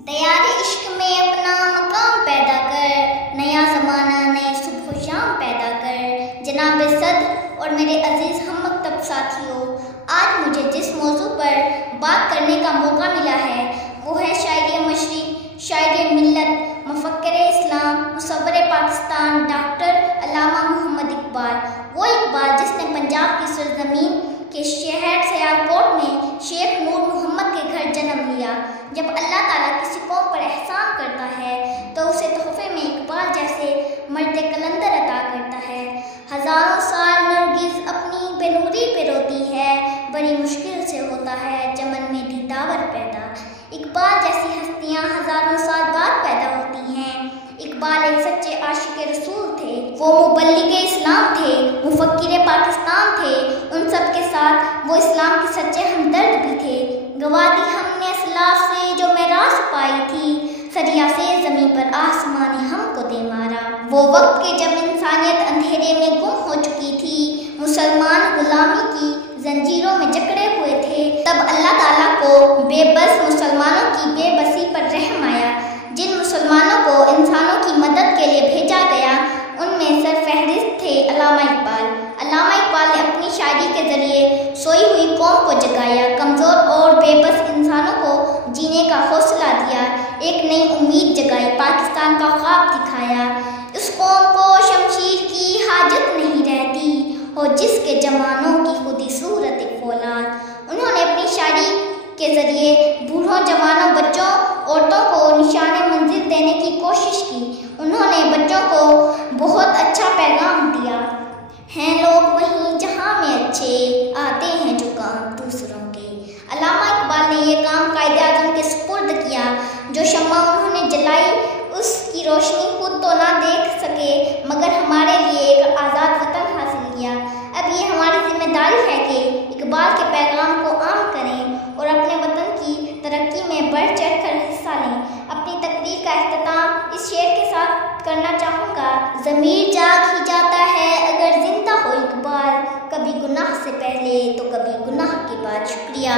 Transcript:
तैयारे इश्क में अपना मकाम पैदा कर, नया ज़माना नए सुबह शाम पैदा कर। जनाब सदर और मेरे अजीज़ हम मकतब साथियों, आज मुझे जिस मौजू पर बात करने का मौका मिला है वो है शायर मशरिक़, शायर मिल्लत, मुफक्किर इस्लाम, मुसव्विर पाकिस्तान डॉक्टर अल्लामा मोहम्मद इकबाल। वो इकबाल जिसने पंजाब की सरजमीन के शहर सियालकोट में शेख नूर मोहम्मद के घर जन्म लिया। जब अल्लाह ताला किसी कौम पर एहसान करता है तो उसे तोहफे में इकबाल जैसे मर्द कलंदर अता करता है। हजारों साल नरगिस अपनी बेनूरी पे रोती है, बड़ी मुश्किल से होता है चमन में दीदावर पैदा। इकबाल जैसी हस्तियां हजारों साल बाद पैदा होती हैं। इकबाल एक सच्चे आशिक रसूल थे, वो मुबल्लिग इस्लाम थे, मुफक्किर पाकिस्तान थे। उन सब के साथ वो इस्लाम के सच्चे हमदर्द भी थे। गवा दी हमने असलाफ से जो मेरास पाई थी, सरिया से ज़मीन पर आसमान ने हमको दे मारा। वो वक्त के जब इंसानियत अंधेरे में गुम हो चुकी थी, मुसलमान गुलामी की जंजीरों में जकड़े हुए थे, तब अल्लाह ताला को बेबस मुसलमानों की बेबसी पर रहम आया। जिन मुसलमानों को इंसानों की मदद के लिए भेजा गया उनमें सरफहरिस्त थे अल्लामा इकबाल। अल्लामा इकबाल ने अपनी शायरी के ज़रिए सोई हुई कौम को जगाया, कमज़ोर और बेबस इंसानों को जीने का हौसला दिया, एक नई उम्मीद जगाई, पाकिस्तान का ख्वाब दिखाया। इस कौम को शमशीर की हाजत नहीं रहती हो जिसके जवानों की खुदी सूरत फौलाद। उन्होंने अपनी शायरी के ज़रिए बूढ़ों, जवानों, बच्चों, औरतों को निशाने मंजिल देने की कोशिश की। उन्होंने बच्चों को बहुत अच्छा पैगाम दिया। हैं लोग वहीं जहाँ में अच्छे, आते हैं जो काम दूसरों के। अल्लामा इकबाल ने ये काम कायदे आज़म के सुपुर्द किया। जो शम्मा उन्होंने जलाई उसकी रोशनी खुद तो ना देख सके मगर हमारे लिए एक आज़ाद वतन हासिल किया। अब ये हमारी जिम्मेदारी है कि इकबाल के पैगाम को आम करें और अपने वतन की तरक्की में बढ़ चढ़ कर हिस्सा लें। अपनी तकरीर का इख्तिताम इस शेर के साथ करना चाहूँगा। ज़मीर जाग ही जाता है अगर जिंदा हो इकबाल, कभी गुनाह से पहले तो कभी गुनाह के बाद। शुक्रिया।